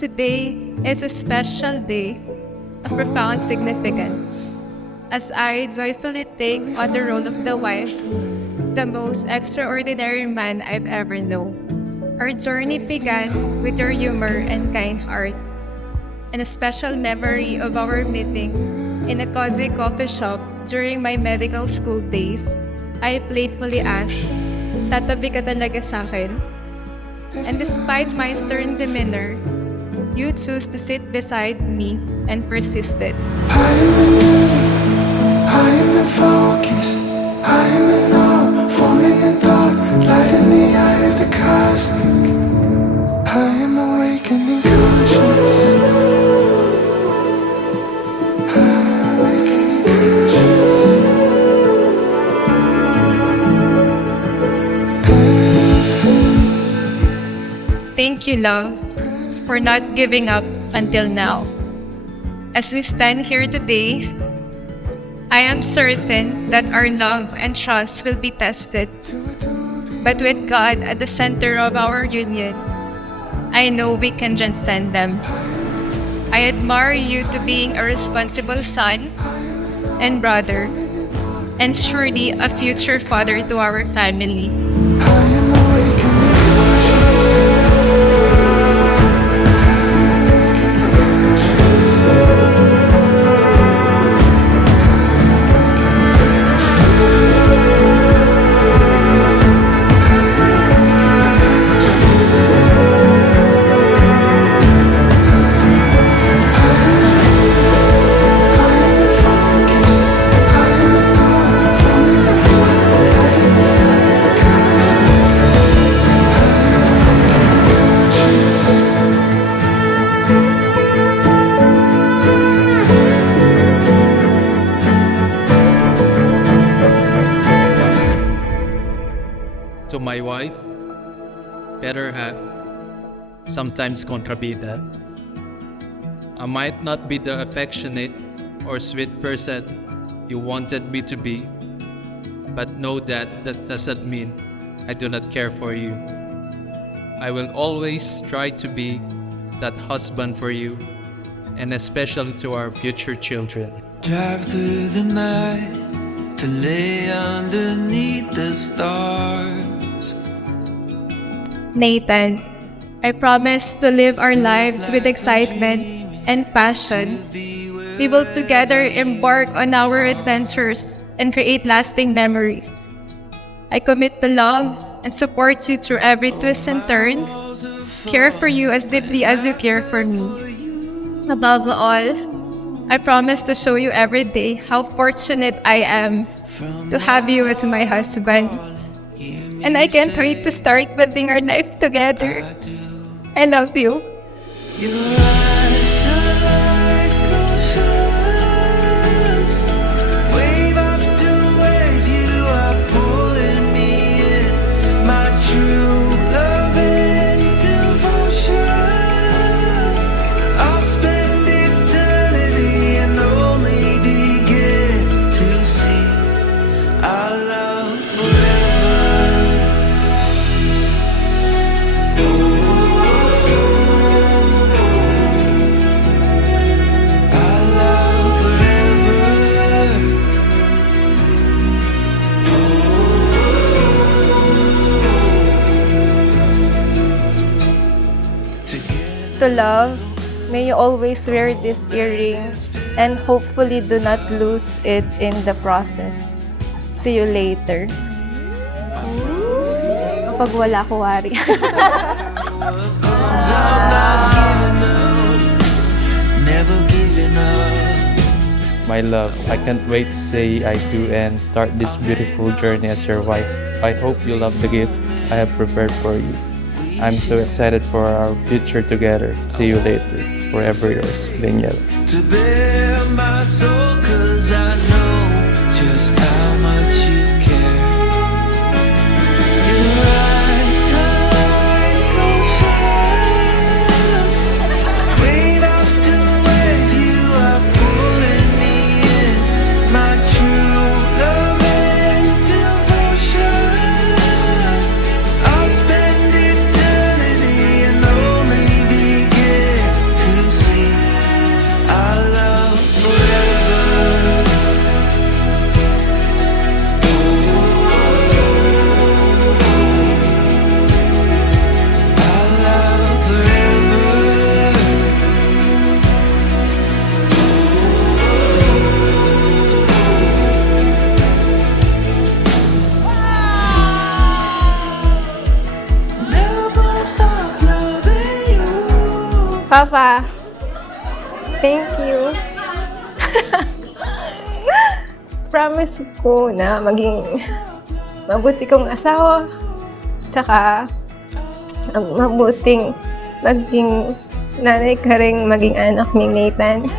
Today is a special day of profound significance as I joyfully take on the role of the wife of the most extraordinary man I've ever known. Our journey began with your humor and kind heart, and a special memory of our meeting in a cozy coffee shop during my medical school days. I playfully asked, "Tatabi ka talaga sa akin?" And despite my stern demeanor, you chose to sit beside me and persisted. I am the need, I am the focus, I am the know, forming in thought, light in the eye of the cosmic. I am awakening conscience. I am awakening conscience. Thank you, love, for not giving up until now. As we stand here today, I am certain that our love and trust will be tested. But with God at the center of our union, I know we can transcend them. I admire you to being a responsible son and brother, and surely a future father to our family. I am awakening conscience. To my wife, better half, sometimes kontrabida. I might not be the affectionate or sweet person you wanted me to be, but know that doesn't mean I do not care for you. I will always try to be that husband for you, and especially to our future children. Drive through the night to lay underneath the stars. Nathan, I promise to live our lives with excitement and passion. We will together embark on our adventures and create lasting memories. I commit to love and support you through every twist and turn, care for you as deeply as you care for me. Above all, I promise to show you every day how fortunate I am to have you as my husband. And I can't wait to start building our life together. I love you. Your eyes are like oceans. Wave after wave, you are pulling me in. My true love and devotion. I'll spend eternity and only begin to see our love forever. To love, may you always wear this earring and hopefully do not lose it in the process. See you later. Kapag wala ko, wari. I'm not giving up, never giving up. My love, I can't wait to say I do and start this beautiful journey as your wife. I hope you love the gift I have prepared for you. I'm so excited for our future together. See you later. Forever yours, Venielle. To bear my soul, 'cause I know just how much you care. Your eyes are like oceans. Wave after wave, you are pulling me in. My true love and devotion. I'll spend eternity and only begin Papa, thank you. Promise ko na maging mabuti kong asawa. Tsaka mabuting maging nanay ka rin, maging anak ni Nathan.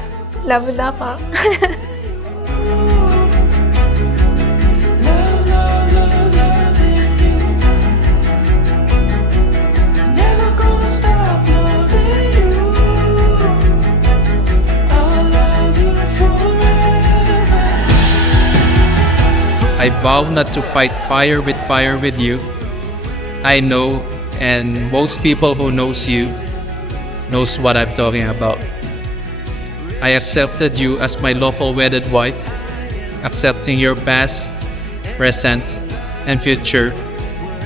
Love na ka. I vow not to fight fire with you. I know, and most people who knows you knows what I'm talking about. I accepted you as my lawful wedded wife, accepting your past, present, and future.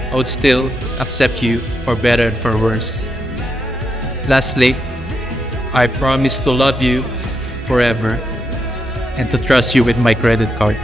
I would still accept you for better and for worse. Lastly, I promise to love you forever and to trust you with my credit card.